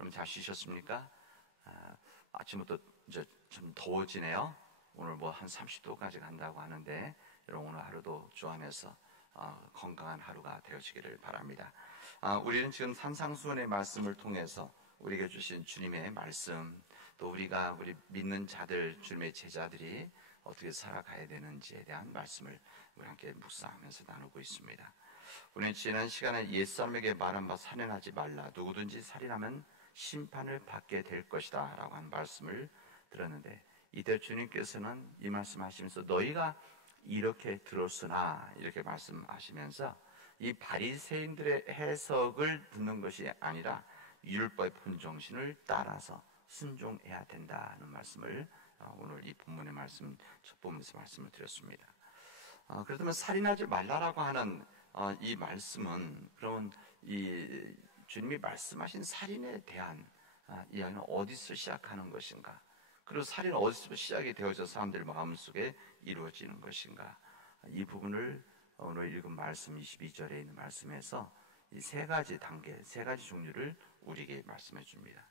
여러분 잘 쉬셨습니까? 아침부터 이제 좀 더워지네요. 오늘 뭐 한 30도까지 간다고 하는데 여러분 오늘 하루도 주 안에서 건강한 하루가 되어지기를 바랍니다. 우리는 지금 산상수훈의 말씀을 통해서 우리에게 주신 주님의 말씀, 또 우리 믿는 자들, 주님의 제자들이 어떻게 살아가야 되는지에 대한 말씀을 우리 함께 묵상하면서 나누고 있습니다. 우리는 지난 시간에 옛사람에게 말한 바 살인하지 말라, 누구든지 살인하면 심판을 받게 될 것이다 라고 한 말씀을 들었는데, 이때 주님께서는 이 말씀하시면서 너희가 이렇게 들었으나 이렇게 말씀하시면서 이 바리새인들의 해석을 듣는 것이 아니라 율법의 본정신을 따라서 순종해야 된다는 말씀을 오늘 이 본문의 말씀, 첫 본문에서 말씀을 드렸습니다. 그렇다면 살인하지 말라라고 하는 이 말씀은, 그러면 이 주님이 말씀하신 살인에 대한 이야기는 어디서 시작하는 것인가? 그리고 살인은 어디서 시작이 되어져 사람들 마음속에 이루어지는 것인가? 이 부분을 오늘 읽은 말씀 22절에 있는 말씀에서 이 세 가지 단계, 세 가지 종류를 우리에게 말씀해 줍니다.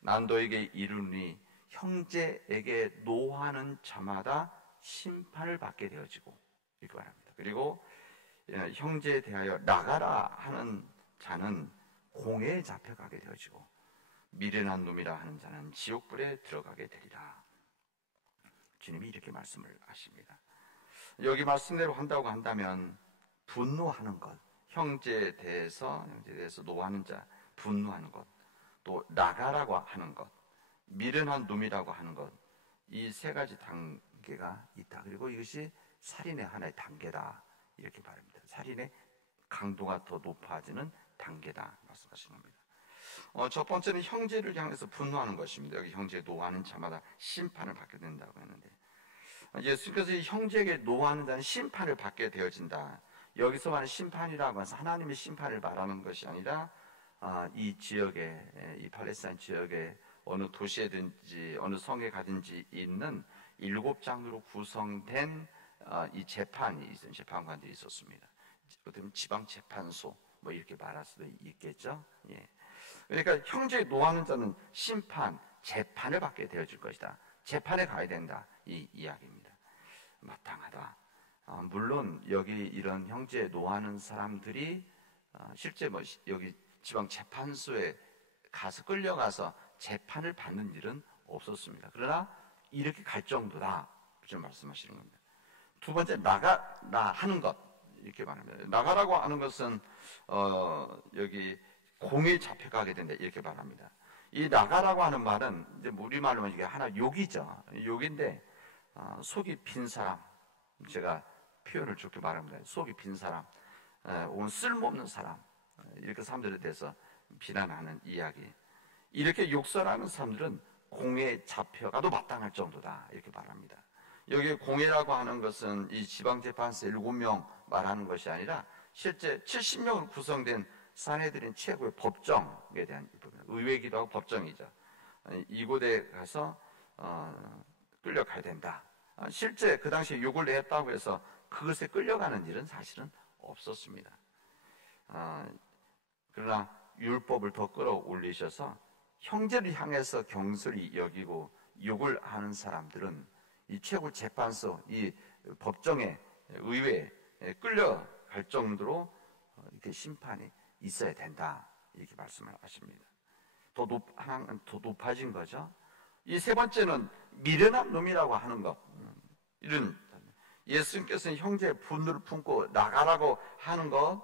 난 너에게 이르노니 형제에게 노하는 자마다 심판을 받게 되어지고, 이렇게 말합니다. 그리고 형제에 대하여 나가라 하는 자는 공회에 잡혀가게 되어지고, 미련한 놈이라 하는 자는 지옥불에 들어가게 되리라. 주님이 이렇게 말씀을 하십니다. 여기 말씀대로 한다고 한다면 분노하는 것, 형제에 대해서 노하는 자, 분노하는 것, 또 나가라고 하는 것, 미련한 놈이라고 하는 것, 이 세 가지 단계가 있다. 그리고 이것이 살인의 하나의 단계다, 이렇게 말합니다. 살인의 강도가 더 높아지는 단계다 말씀하시는 겁니다. 첫 번째는 형제를 향해서 분노하는 것입니다. 여기 형제에 노하는 자마다 심판을 받게 된다고 했는데, 예수님께서 이 형제에게 노하는 자는 심판을 받게 되어진다. 여기서 말하는 심판이라고 해서 하나님의 심판을 말하는 것이 아니라 이 지역에, 이 팔레스타인 지역에 어느 도시에든지 어느 성에 가든지 있는 7장으로 구성된 이 재판관들이 있었습니다. 어떻게 보면 지방재판소 뭐 이렇게 말할 수도 있겠죠. 예. 그러니까 형제에 노하는 자는 심판, 재판을 받게 되어질 것이다. 재판에 가야 된다, 이 이야기입니다. 마땅하다. 물론 여기 이런 형제에 노하는 사람들이 실제 뭐 여기 지방재판소에 가서 끌려가서 재판을 받는 일은 없었습니다. 그러나 이렇게 갈 정도다, 그렇게 말씀하시는 겁니다. 두 번째, 나가라 하는 것, 이렇게 말합니다. 나가라고 하는 것은 여기 공에 잡혀가게 된다, 이렇게 말합니다. 이 나가라고 하는 말은 이제 우리말로 이게 하나 욕이죠. 욕인데 속이 빈 사람, 제가 표현을 좋게 말합니다. 속이 빈 사람, 혹은 쓸모없는 사람, 이렇게 사람들에 대해서 비난하는 이야기. 이렇게 욕설하는 사람들은 공에 잡혀가도 마땅할 정도다, 이렇게 말합니다. 여기 공회라고 하는 것은 이 지방재판소 7명 말하는 것이 아니라 실제 70명으로 구성된 사내들인 최고의 법정에 대한 의회기도 하고 법정이죠. 이곳에 가서 끌려가야 된다. 실제 그 당시에 욕을 했다고 해서 그것에 끌려가는 일은 사실은 없었습니다. 그러나 율법을 더 끌어올리셔서 형제를 향해서 경솔히 여기고 욕을 하는 사람들은 이 최고 재판소, 이 법정에, 의회에 끌려갈 정도로 이렇게 심판이 있어야 된다, 이렇게 말씀을 하십니다. 더 높아진 거죠. 이 세 번째는 미련한 놈이라고 하는 것. 이런 예수님께서는 형제의 분노를 품고 나가라고 하는 것,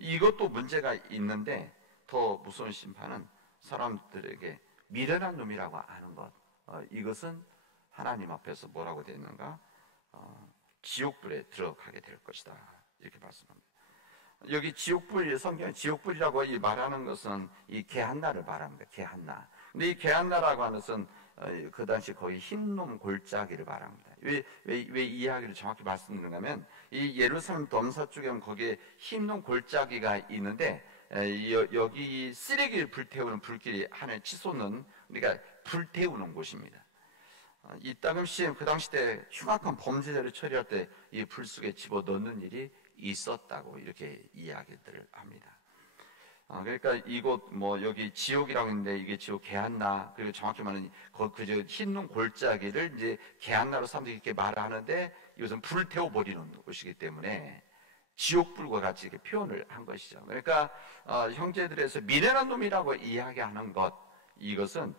이것도 문제가 있는데 더 무서운 심판은 사람들에게 미련한 놈이라고 하는 것. 이것은 하나님 앞에서 뭐라고 되어 있는가? 지옥불에 들어가게 될 것이다, 이렇게 말씀합니다. 여기 지옥불, 성경 지옥불이라고 말하는 것은 이 게한나를 말합니다. 게한나. 근데 이 게한나라고 하는 것은 그 당시 거의 흰놈 골짜기를 말합니다. 왜 이 이야기를 정확히 말씀드리냐면, 이 예루살렘 덤사 쪽에 보면 거기에 흰놈 골짜기가 있는데, 여기 쓰레기를 불태우는 불길이 하늘 치솟는, 그러니까 불태우는 곳입니다. 이따 금시 그 당시 때 흉악한 범죄자를 처리할 때 이 불 속에 집어넣는 일이 있었다고 이렇게 이야기들을 합니다. 그러니까 이곳 뭐 여기 지옥이라고 했는데 이게 지옥 게한나, 그리고 정확히 말하면 그저 흰 골짜기를 이제 게한나로 사람들이 이렇게 말을 하는데 이것은 불을 태워 버리는 곳이기 때문에 지옥불과 같이 이렇게 표현을 한 것이죠. 그러니까 형제들에서 미련한 놈이라고 이야기하는 것, 이것은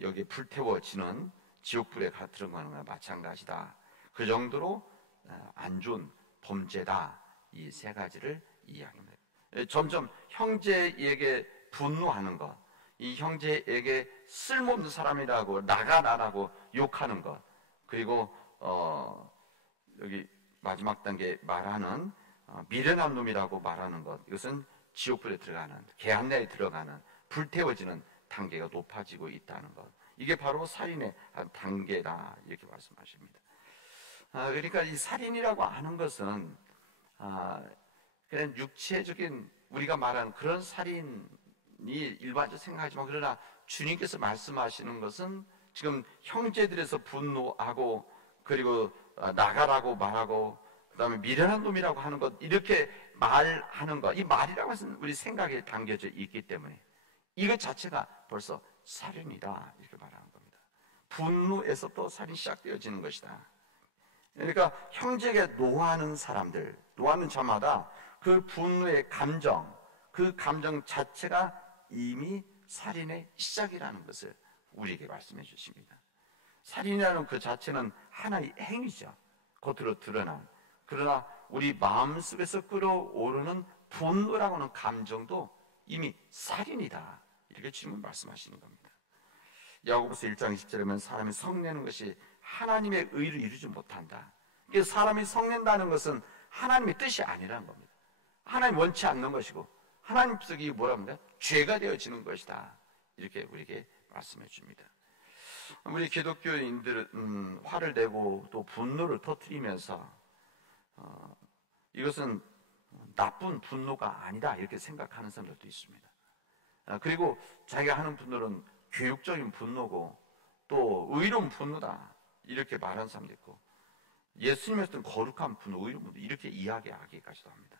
여기 불태워지는 지옥불에 들어가는 것과 마찬가지다. 그 정도로 안 좋은 범죄다. 이 세 가지를 이야기합니다. 점점 형제에게 분노하는 것, 이 형제에게 쓸모없는 사람이라고 나라고 욕하는 것, 그리고 여기 마지막 단계 말하는 미련한 놈이라고 말하는 것, 이것은 지옥불에 들어가는, 게한나에 들어가는, 불태워지는 단계가 높아지고 있다는 것, 이게 바로 살인의 한 단계다, 이렇게 말씀하십니다. 그러니까 이 살인이라고 하는 것은 그냥 육체적인 우리가 말하는 그런 살인이 일반적으로 생각하지만, 그러나 주님께서 말씀하시는 것은 지금 형제들에서 분노하고, 그리고 나가라고 말하고, 그 다음에 미련한 놈이라고 하는 것, 이렇게 말하는 것, 이 말이라고 해서 우리 생각에 담겨져 있기 때문에 이것 자체가 벌써 살인이다, 이렇게 말하는 겁니다. 분노에서 또 살인이 시작되어지는 것이다. 그러니까 형제에게 노하는 사람들, 노하는 자마다 그 분노의 감정, 그 감정 자체가 이미 살인의 시작이라는 것을 우리에게 말씀해 주십니다. 살인이라는 그 자체는 하나의 행위죠. 겉으로 드러난. 그러나 우리 마음속에서 끌어오르는 분노라고 하는 감정도 이미 살인이다, 이렇게 주님은 말씀하시는 겁니다. 야고보서 1장 20절에 보면 사람이 성내는 것이 하나님의 의를 이루지 못한다. 사람이 성낸다는 것은 하나님의 뜻이 아니라는 겁니다. 하나님 원치 않는 것이고, 하나님 속이 뭐라 합니까? 죄가 되어지는 것이다, 이렇게 우리에게 말씀해 줍니다. 우리 기독교인들은 화를 내고 또 분노를 터뜨리면서 이것은 나쁜 분노가 아니다, 이렇게 생각하는 사람들도 있습니다. 그리고 자기가 하는 분노는 교육적인 분노고 또 의로운 분노다, 이렇게 말하는 사람도 있고, 예수님의 거룩한 분노, 의로운 분노, 이렇게 이야기하기까지도 합니다.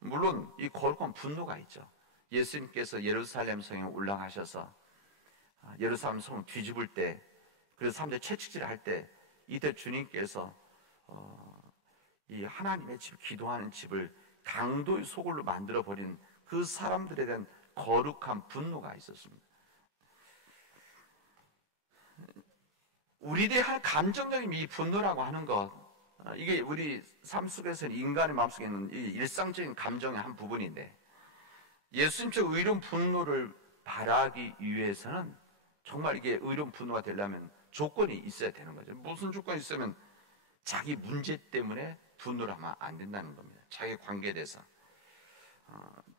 물론 이 거룩한 분노가 있죠. 예수님께서 예루살렘 성에 올라가셔서 예루살렘 성을 뒤집을 때, 그래서 사람들이 채찍질 할 때, 이때 주님께서 이 하나님의 집, 기도하는 집을 강도의 소굴로 만들어버린 그 사람들에 대한 거룩한 분노가 있었습니다. 우리들이 할 감정적인 이 분노라고 하는 것, 이게 우리 삶 속에서는 인간의 마음속에 있는 이 일상적인 감정의 한 부분인데, 예수님적 의로운 분노를 발하기 위해서는 정말 이게 의로운 분노가 되려면 조건이 있어야 되는 거죠. 무슨 조건이 있으면 자기 문제 때문에 분노를 하면 안 된다는 겁니다. 자기 관계에 대해서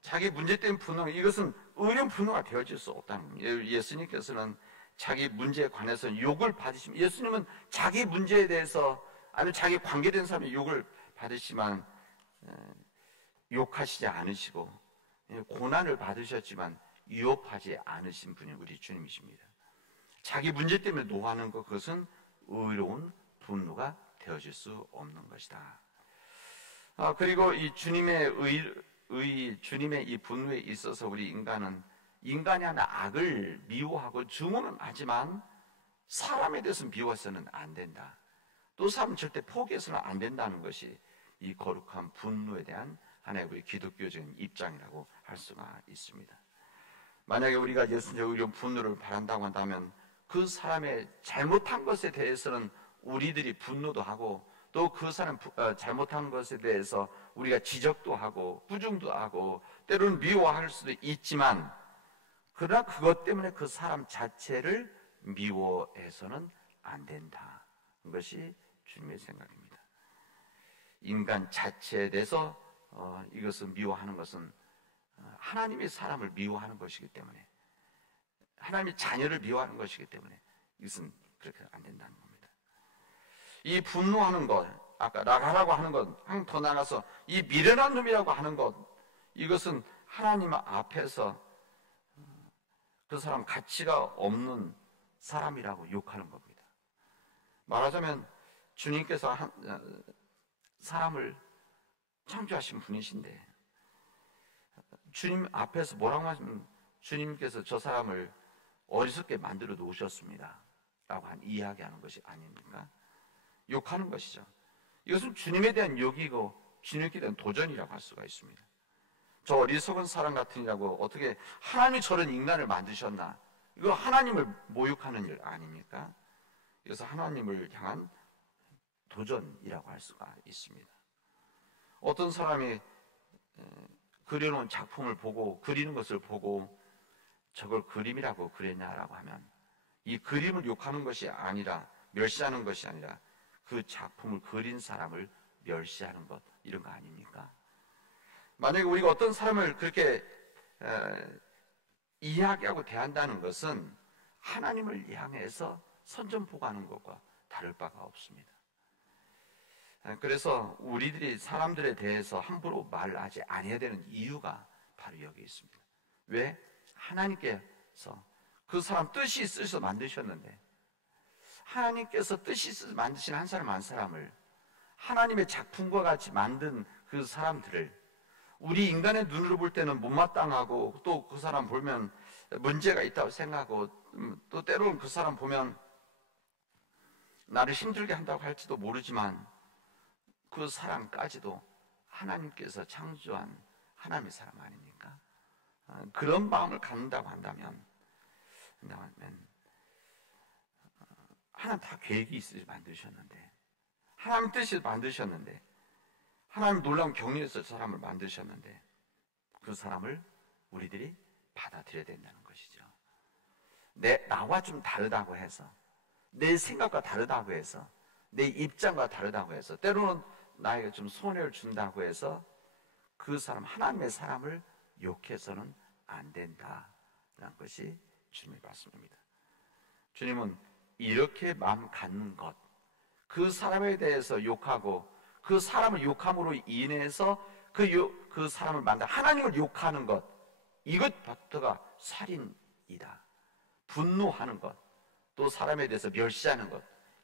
자기 문제 때문에 분노하면 이것은 의로운 분노가 되어질 수 없다는 겁니다. 예수님께서는 자기 문제에 관해서 욕을 받으시면, 예수님은 자기 문제에 대해서 아니면 자기 관계된 사람이 욕을 받으시면 욕하시지 않으시고, 고난을 받으셨지만 위협하지 않으신 분이 우리 주님이십니다. 자기 문제 때문에 노하는 것, 그것은 의로운 분노가 되어질 수 없는 것이다. 그리고 이 주님의 주님의 이 분노에 있어서 우리 인간은 인간이 하는 악을 미워하고 증오는 하지만 사람에 대해서 미워해서는 안 된다. 또 사람은 절대 포기해서는 안 된다는 것이 이 거룩한 분노에 대한 하나의 우리 기독교적인 입장이라고 할 수가 있습니다. 만약에 우리가 예수님의 의로운 분노를 바란다고 한다면 그 사람의 잘못한 것에 대해서는 우리들이 분노도 하고, 또 그 사람 잘못한 것에 대해서 우리가 지적도 하고 부정도 하고 때로는 미워할 수도 있지만, 그러나 그것 때문에 그 사람 자체를 미워해서는 안 된다. 그것이 주님의 생각입니다. 인간 자체에 대해서 이것을 미워하는 것은 하나님의 사람을 미워하는 것이기 때문에, 하나님의 자녀를 미워하는 것이기 때문에 이것은 그렇게 안 된다는 겁니다. 이 분노하는 것, 아까 나가라고 하는 것, 한 더 나가서 이 미련한 놈이라고 하는 것, 이것은 하나님 앞에서 그 사람 가치가 없는 사람이라고 욕하는 겁니다. 말하자면 주님께서 사람을 창조하신 분이신데, 주님 앞에서 뭐라고 하시면 주님께서 저 사람을 어리석게 만들어 놓으셨습니다 라고 이야기하는 것이 아닙니까? 욕하는 것이죠. 이것은 주님에 대한 욕이고 주님께 대한 도전이라고 할 수가 있습니다. 저 어리석은 사람 같으니라고 어떻게 하나님이 저런 인간을 만드셨나? 이거 하나님을 모욕하는 일 아닙니까? 그래서 하나님을 향한 도전이라고 할 수가 있습니다. 어떤 사람이 그려놓은 작품을 보고 그리는 것을 보고 저걸 그림이라고 그랬냐라고 하면 이 그림을 욕하는 것이 아니라 멸시하는 것이 아니라 그 작품을 그린 사람을 멸시하는 것 이런 거 아닙니까? 만약에 우리가 어떤 사람을 그렇게 이야기하고 대한다는 것은 하나님을 향해서 선전포고하는 것과 다를 바가 없습니다. 그래서 우리들이 사람들에 대해서 함부로 말하지 않아야 되는 이유가 바로 여기 있습니다. 왜? 하나님께서 그 사람 뜻이 있어서 만드셨는데 하나님께서 뜻이 있어서 만드신 한 사람 한 사람을 하나님의 작품과 같이 만든 그 사람들을 우리 인간의 눈으로 볼 때는 못마땅하고 또 그 사람 보면 문제가 있다고 생각하고 또 때로는 그 사람 보면 나를 힘들게 한다고 할지도 모르지만 그 사람까지도 하나님께서 창조한 하나님의 사람 아닙니까? 그런 마음을 갖는다고 한다면 하나님 다 계획이 있으셔 만드셨는데 하나님 뜻이 만드셨는데 하나님 놀라운 경륜에서 사람을 만드셨는데 그 사람을 우리들이 받아들여야 된다는 것이죠. 나와 좀 다르다고 해서 내 생각과 다르다고 해서 내 입장과 다르다고 해서 때로는 나에게 좀 손해를 준다고 해서 그 사람 하나님의 사람을 욕해서는 안 된다라는 것이 주님의 말씀입니다. 주님은 이렇게 마음 갖는 것, 그 사람에 대해서 욕하고 그 사람을 욕함으로 인해서 그 사람을 만나 하나님을 욕하는 것, 이것부터가 살인이다. 분노하는 것, 또 사람에 대해서 멸시하는 것,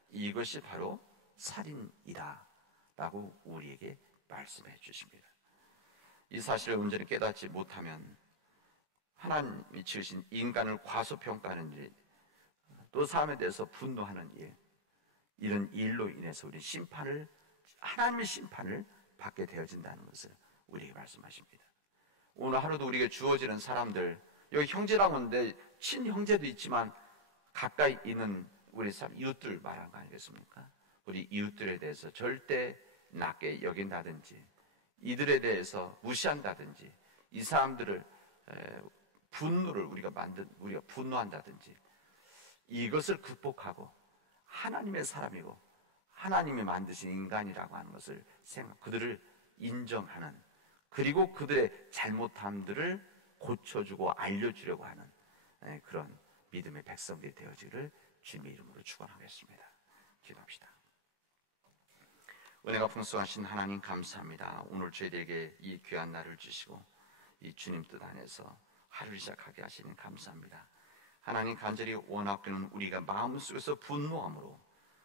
이것이 바로 살인이다 라고 우리에게 말씀해 주십니다. 이 사실을 온전히 깨닫지 못하면 하나님이 지으신 인간을 과소평가하는 일, 또 사람에 대해서 분노하는 일, 이런 일로 인해서 우리 하나님의 심판을 받게 되어진다는 것을 우리에게 말씀하십니다. 오늘 하루도 우리에게 주어지는 사람들, 여기 형제라고 하는데 친형제도 있지만 가까이 있는 우리 사람, 이웃들 말하는 거 아니겠습니까? 우리 이웃들에 대해서 절대 낮게 여긴다든지 이들에 대해서 무시한다든지 이 사람들을 분노를 우리가 분노한다든지 이것을 극복하고 하나님의 사람이고 하나님이 만드신 인간이라고 하는 것을 그들을 인정하는, 그리고 그들의 잘못함들을 고쳐주고 알려주려고 하는 그런 믿음의 백성들이 되어지기를 주님의 이름으로 축원하겠습니다. 기도합시다. 은혜가 풍성하신 하나님 감사합니다. 오늘 저희들에게 이 귀한 날을 주시고 이 주님 뜻 안에서 하루를 시작하게 하시니 감사합니다. 하나님, 간절히 원하기는 우리가 마음속에서 분노함으로,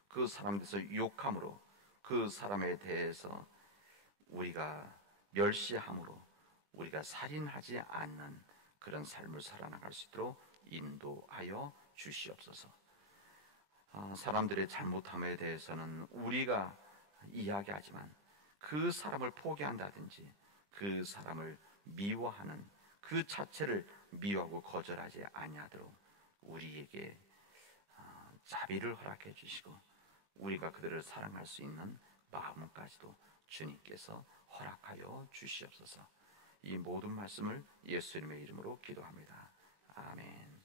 그 사람에 대해서 욕함으로, 그 사람에 대해서 우리가 멸시함으로 우리가 살인하지 않는 그런 삶을 살아나갈 수 있도록 인도하여 주시옵소서. 사람들의 잘못함에 대해서는 우리가 이야기하지만 그 사람을 포기한다든지 그 사람을 미워하는 그 자체를 미워하고 거절하지 아니하도록 우리에게 자비를 허락해 주시고 우리가 그들을 사랑할 수 있는 마음까지도 주님께서 허락하여 주시옵소서. 이 모든 말씀을 예수님의 이름으로 기도합니다. 아멘.